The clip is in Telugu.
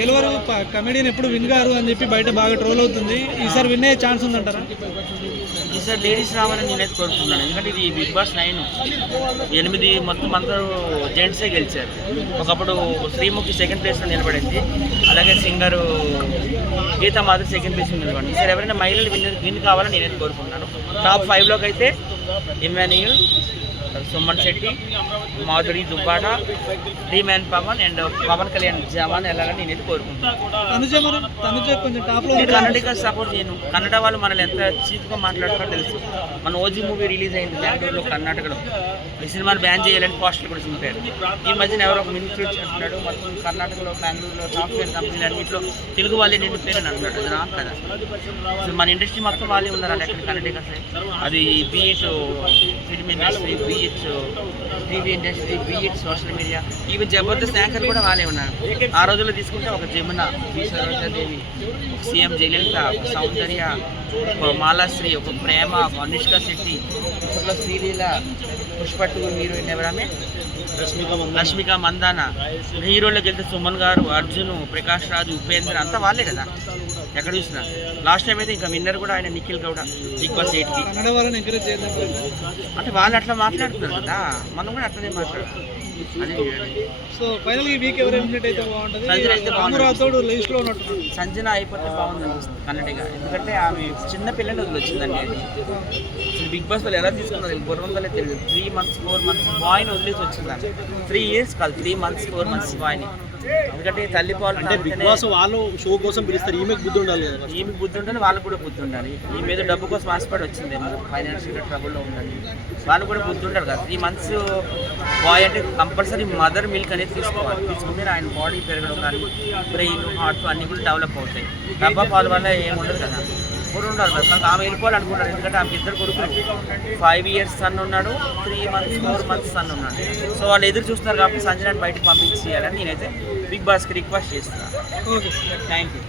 గెలవరు కమెడియన్ ఎప్పుడు విన్ గారు అని చెప్పి బయట బాగా ట్రోల్ అవుతుంది. ఈసారి విన్ అయ్యే ఛాన్స్ ఉందంటారా? ఈసారి లేడీస్ రావాలని నేనైతే కోరుకుంటున్నాను. ఎందుకంటే ఇది బిగ్ బాస్ నైన్. ఎనిమిది మొత్తం అందరూ జెంట్సే గెలిచారు. ఒకప్పుడు శ్రీముఖి సెకండ్ ప్లేస్లో నిలబడింది. అలాగే సింగరు గీతా మాధురి సెకండ్ ప్లేస్లో నిలబడింది. ఈసారి ఎవరైనా మహిళలు విన్ విన్ కావాలని నేనైతే కోరుకుంటున్నాను. టాప్ ఫైవ్లోకి అయితే Emmanuel Suman Shetty Madhuri Dubbada demon Pavan and Pavan Kalyan జవాన్ వెళ్ళాలని నేనైతే కోరుకుంటున్నాను నేను కన్నడగా సపోర్ట్ చేయను. కన్నడ వాళ్ళు మనల్ని ఎంత చీప్గా మాట్లాడుతారో తెలుసు. మన ఓజీ మూవీ రిలీజ్ అయింది బెంగళూరులో కర్ణాటకలో. ఈ సినిమాని బ్యాన్ చేయాలని పోస్టర్లు కూడా చింపారు ఈ మధ్యన ఎవరో ఒక మినిస్టర్ వచ్చి అంటున్నాడు మొత్తం కర్ణాటకలో బెంగళూరులో సాఫ్ట్వేర్ కంపెనీలు అన్నింటిలో తెలుగు వాళ్ళే నిండిపోయారని అంటున్నాడు. అది రాదు కదా అసలు మన ఇండస్ట్రీ మొత్తం వాళ్ళే ఉన్నారు? అలా ఎక్కడ కన్నడగా అది be it film industry be it TV industry be it social media even Jabardasth anchor కూడా వాళ్ళే ఉన్నారు. ఆ రోజుల్లో తీసుకుంటే ఒక జమున బి సరోజాదేవి ఒక సీఎం జయలలిత ఒక సౌందర్య ఒక మాలాశ్రీ ఒక ప్రేమ ఒక అనుష్క శెట్టి ఒక శ్రీలీల పుష్ప టూ హీరోయిన్ ఎవరామే రష్మిక మందాన. హీరోలోకి వెళ్తే సుమన్ గారు అర్జున్ ప్రకాష్ రాజు ఉపేంద్ర అంతా వాళ్ళే కదా. ఎక్కడ చూసినా. లాస్ట్ టైం అయితే ఇంకా విన్నర్ కూడా ఆయన నిఖిల్ గౌడ బిగ్ బాస్ ఎయిట్కి అంటే వాళ్ళు అట్లా మాట్లాడుతున్నారు కదా మనం కూడా అట్లనే మాట్లాడాలి అది సో ఫైనల్ వీక్ ఎవరు ఎలిమినేట్ అయితే బాగుంటుంది? లిస్ట్లో సంజన అయిపోతే బాగుంది అనిపిస్తుంది కన్నడగా. ఎందుకంటే ఆమె చిన్న పిల్లని వదిలిచ్చిందండి అది. అసలు బిగ్ బాస్ వాళ్ళు ఎలా తీసుకున్నారు? గుర్రందలే తెలియదు త్రీ మంత్స్ ఫోర్ మంత్స్ బాయ్ని వదిలేసి వచ్చింది త్రీ ఇయర్స్ కాదు త్రీ మంత్స్ ఫోర్ మంత్స్ బాయ్ని ఎందుకంటే తల్లి పాలు అంటే బిగ్ బాస్ వాళ్ళు షో కోసం పిలుస్తారు. ఈమెకు బుద్ధి ఉండాలి కదా first. ఈమె బుద్ధి ఉండాలి వాళ్ళకు కూడా బుద్ధి ఉండాలి. ఈ మీద డబ్బు కోసం ఆశపడి వచ్చిందేమో ఫైనాన్షియల్ ట్రబుల్లో ఉండాలి వాళ్ళు కూడా బుద్ధి ఉండాలి కదా. త్రీ మంత్స్ బాయ్ అంటే కంపల్సరీ మదర్ మిల్క్ అనేది తీసుకోవాలి. తీసుకుంటే ఆయన బాడీ పెరగడం కానీ బ్రెయిన్ హార్ట్ అన్నీ కూడా డెవలప్ అవుతాయి. డబ్బా పాలు వల్ల ఏమి ఉండదు కదా. కూడా ఉండాలి కదా. నాకు ఆమె వెళ్ళిపోవాలనుకున్నాడు ఎందుకంటే ఆమె ఇద్దరు కొడుకులు. ఫైవ్ ఇయర్స్ సన్ ఉన్నాడు three months four months son ఉన్నాడు. సో వాళ్ళు ఎదురు చూస్తున్నారు కాబట్టి సంజనాన్ని బయటకు పంపించేయాలని నేనైతే బిగ్ బాస్కి రిక్వెస్ట్ చేస్తున్నాను. Okay thank you